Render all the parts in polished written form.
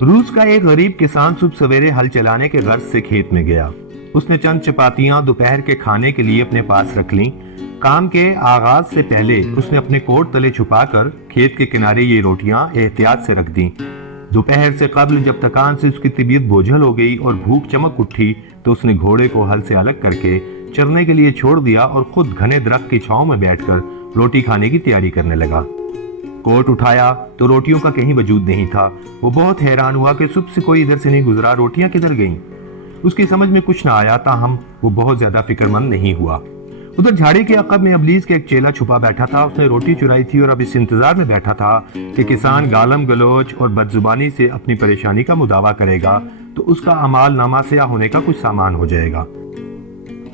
روس کا ایک غریب کسان صبح سویرے ہل چلانے کے غرض سے کھیت میں گیا۔ اس نے چند چپاتیاں دوپہر کے کھانے کے لیے اپنے پاس رکھ لیں۔ کام کے آغاز سے پہلے اس نے اپنے کوٹ تلے چھپا کر کھیت کے کنارے یہ روٹیاں احتیاط سے رکھ دیں۔ دوپہر سے قبل جب تکان سے اس کی طبیعت بوجھل ہو گئی اور بھوک چمک اٹھی تو اس نے گھوڑے کو ہل سے الگ کر کے چرنے کے لیے چھوڑ دیا اور خود گھنے درخت کی چھاؤں میں بیٹھ کر روٹی کھانے کی تیاری کرنے لگا۔ کوٹ اٹھایا تو روٹیوں کا کہیں وجود نہیں تھا۔ وہ بہت حیران ہوا کہ صبح سے کوئی ادھر سے نہیں گزرا، روٹیاں کدھر گئیں؟ اس کی سمجھ میں کچھ نہ آیا، تاہم وہ بہت زیادہ فکر مند نہیں ہوا۔ ادھر جھاڑی کے عقب میں ابلیس کا ایک چیلا چھپا بیٹھا تھا۔ اس نے روٹی چرائی تھی اور اب اس انتظار میں بیٹھا تھا کہ کسان گالم گلوچ اور بدزبانی سے اپنی پریشانی کا مداوع کرے گا تو اس کا اعمال نامہ سیاہ ہونے کا کچھ سامان ہو جائے گا۔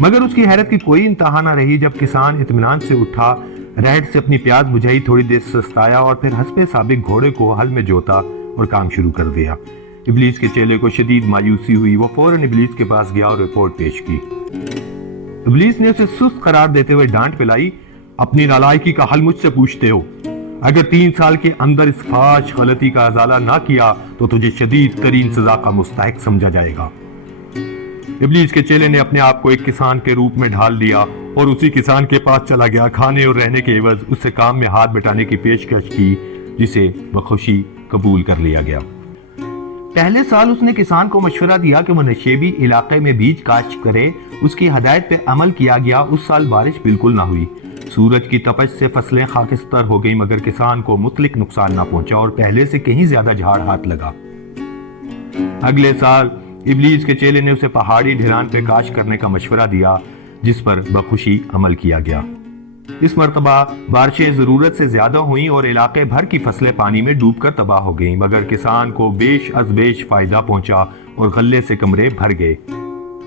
مگر اس کی حیرت کی کوئی انتہا نہ رہی جب کسان اطمینان سے اٹھا، رہٹ سے اپنی پیاس بجھائی، تھوڑی دیر سستایا اور پھر حسب سابق گھوڑے کو ہل میں جوتا اور کام شروع کر دیا۔ ابلیس کے چیلے کو شدید مایوسی ہوئی۔ وہ فوراً ابلیس کے پاس گیا اور رپورٹ پیش کی۔ ابلیس نے اسے سست قرار دیتے ہوئے ڈانٹ پلائی، اپنی نالائکی کا حل مجھ سے پوچھتے ہو؟ اگر 3 سال کے اندر اس فاحش غلطی کا ازالہ نہ کیا تو تجھے شدید ترین سزا کا مستحق سمجھا جائے گا۔ ابلیس کے چیلے نے اپنے آپ کو ایک کسان کے روپ میں ڈھال دیا اور اسی کسان کے پاس چلا گیا۔ کھانے اور رہنے کے عوض اس سے کام میں ہاتھ بٹانے کی پیشکش کی، جسے بخوشی قبول کر لیا گیا۔ پہلے سال اس نے کسان کو مشورہ دیا کہ وہ نشیبی علاقے میں بیج کاشت کرے۔ اس کی ہدایت پہ عمل کیا گیا۔ اس سال بارش بالکل نہ ہوئی۔ سورج کی تپش سے فصلیں خاکستر ہو گئی، مگر کسان کو مطلق نقصان نہ پہنچا اور پہلے سے کہیں زیادہ جھاڑ ہاتھ لگا۔ اگلے سال ابلیس کے چیلے نے اسے پہاڑی ڈھلان پہ کاشت کرنے کا مشورہ دیا، جس پر بخوشی عمل کیا گیا۔ اس مرتبہ بارشیں ضرورت سے زیادہ ہوئیں اور علاقے بھر کی فصلیں پانی میں ڈوب کر تباہ ہو گئیں، مگر کسان کو بیش از بیش فائدہ پہنچا اور غلے سے کمرے بھر گئے۔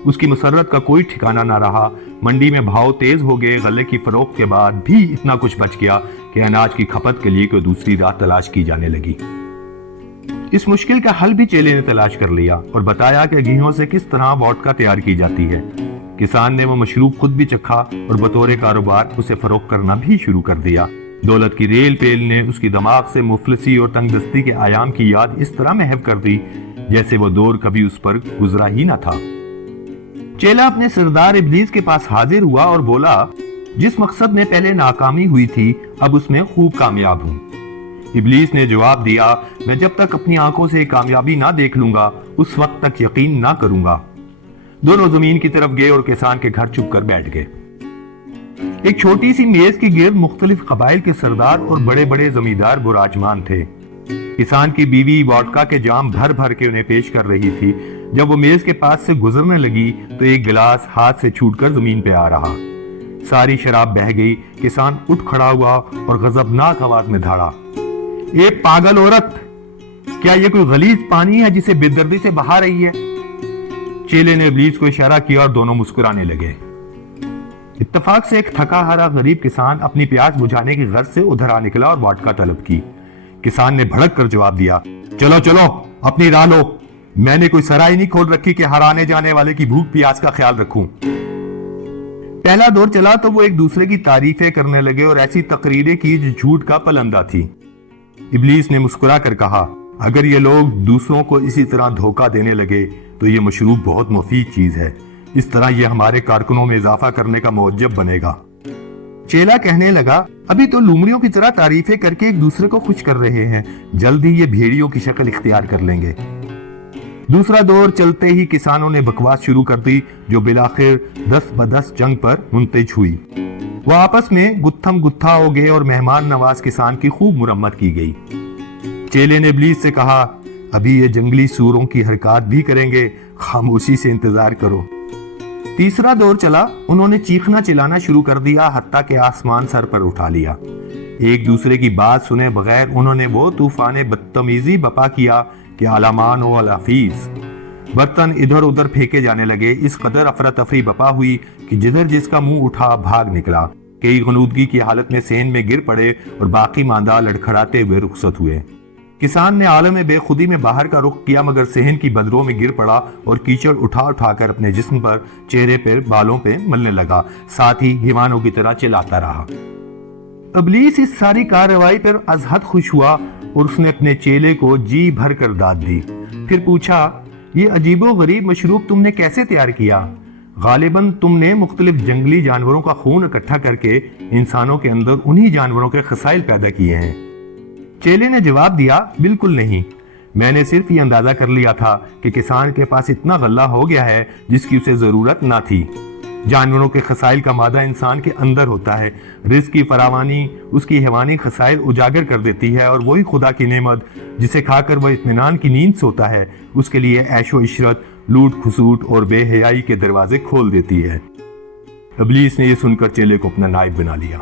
اس کی مسرت کا کوئی ٹھکانہ نہ رہا۔ منڈی میں بھاؤ تیز ہو گئے۔ غلے کی فروخت کے بعد بھی اتنا کچھ بچ گیا کہ اناج کی کھپت کے لیے کوئی دوسری راہ تلاش کی جانے لگی۔ اس مشکل کا حل بھی چیلے نے تلاش کر لیا اور بتایا کہ گیہوں سے کس طرح ووڈکا تیار کی جاتی ہے۔ کسان نے وہ مشروب خود بھی چکھا اور بطور کاروبار اسے فروخت کرنا بھی شروع کر دیا۔ دولت کی ریل پیل نے اس کی دماغ سے مفلسی اور تنگ دستی کے ایام کی یاد اس طرح محو کر دی جیسے وہ دور کبھی اس پر گزرا ہی نہ تھا۔ چیلا اپنے سردار ابلیس کے پاس حاضر ہوا اور بولا، جس مقصد میں پہلے ناکامی ہوئی تھی اب اس میں خوب کامیاب ہوں۔ ابلیس نے جواب دیا، میں جب تک اپنی آنکھوں سے کامیابی نہ دیکھ لوں گا اس وقت تک یقین نہ کروں گا۔ دونوں زمین کی طرف گئے اور کسان کے گھر چھپ کر بیٹھ گئے۔ ایک چھوٹی سی میز کی گرد مختلف قبائل کے سردار اور بڑے بڑے زمیندار براجمان تھے۔ کسان کی بیوی ووڈکا کے جام بھر بھر کے انہیں پیش کر رہی تھی۔ جب وہ میز کے پاس سے گزرنے لگی تو ایک گلاس ہاتھ سے چھوٹ کر زمین پہ آ رہا۔ ساری شراب بہہ گئی۔ کسان اٹھ کھڑا ہوا اور غضبناک آواز میں دھاڑا، اے پاگل عورت، کیا یہ کوئی غلیظ پانی ہے جسے بے دردی سے بہا رہی ہے؟ چیلے نے ابلیس کو اشارہ کیا اور دونوں مسکرانے لگے۔ اتفاق سے ایک تھکا ہارا غریب کسان اپنی پیاس بجھانے کی غرض سے ادھر آ نکلا اور ووڈکا طلب کی۔ کسان نے بھڑک کر جواب دیا، چلو چلو اپنی راہ لو، میں نے کوئی سرائی نہیں کھول رکھی کہ ہر آنے جانے والے کی بھوک پیاس کا خیال رکھوں۔ پہلا دور چلا تو وہ ایک دوسرے کی تعریفیں کرنے لگے اور ایسی تقریریں کی جو جھوٹ کا پلندہ تھی۔ ابلیس نے مسکرا کر کہا، اگر یہ لوگ دوسروں کو اسی طرح دھوکہ دینے لگے تو یہ مشروب بہت مفید چیز ہے، اس طرح یہ ہمارے کارکنوں میں اضافہ کرنے کا موجب بنے گا۔ چیلا کہنے لگا، ابھی تو لومڑیوں کی طرح تعریفیں کر کے ایک دوسرے کو خوش کر رہے ہیں، جلد ہی یہ بھیڑیوں کی شکل اختیار کر لیں گے۔ دوسرا دور چلتے ہی کسانوں نے بکواس شروع کر دی جو بالآخر 10 بدس جنگ پر منتج ہوئی۔ وہ آپس میں گتھم گتھا ہو گئے اور مہمان نواز کسان کی خوب مرمت کی گئی۔ چیلے نے ابلیس سے کہا، ابھی یہ جنگلی سوروں کی حرکات بھی کریں گے، خاموشی سے انتظار کرو۔ تیسرا دور چلا، انہوں نے چیخنا چلانا شروع کر دیا، حتیٰ کہ آسمان سر پر اٹھا لیا۔ ایک دوسرے کی بات سنے بغیر انہوں نے وہ طوفان بدتمیزی بپا کیا کہ علامان و الحفیظ۔ برتن ادھر ادھر پھینکے جانے لگے۔ اس قدر افراتفری بپا ہوئی کہ جدھر جس کا منہ اٹھا بھاگ نکلا۔ کئی غنودگی کی حالت میں صحن میں گر پڑے اور باقی ماندہ لڑکھڑاتے ہوئے رخصت ہوئے۔ کسان نے عالم بے خودی میں باہر کا رخ کیا، مگر صحن کی بدروں میں گر پڑا اور کیچڑ اٹھا اٹھا کر اپنے جسم پر، چہرے پر، بالوں پہ ملنے لگا، ساتھ ہی حیوانوں کی طرح چلاتا رہا۔ ابلیس اس ساری کارروائی پر از حد خوش ہوا اور اس نے اپنے چیلے کو جی بھر کر داد دی. پھر پوچھا یہ عجیب و غریب مشروب تم نے کیسے تیار کیا؟ غالباً تم نے مختلف جنگلی جانوروں کا خون اکٹھا کر کے انسانوں کے اندر انہی جانوروں کے خصائل پیدا کیے ہیں. چیلے نے جواب دیا بالکل نہیں، میں نے صرف یہ اندازہ کر لیا تھا کہ کسان کے پاس اتنا غلہ ہو گیا ہے جس کی اسے ضرورت نہ تھی. جانوروں کے خصائل کا مادہ انسان کے اندر ہوتا ہے. رزق کی فراوانی اس کی حیوانی خصائل اجاگر کر دیتی ہے، اور وہی خدا کی نعمت جسے کھا کر وہ اطمینان کی نیند سوتا ہے اس کے لیے عیش و عشرت، لوٹ کھسوٹ اور بے حیائی کے دروازے کھول دیتی ہے. ابلیس نے یہ سن کر چیلے کو اپنا نائب بنا لیا.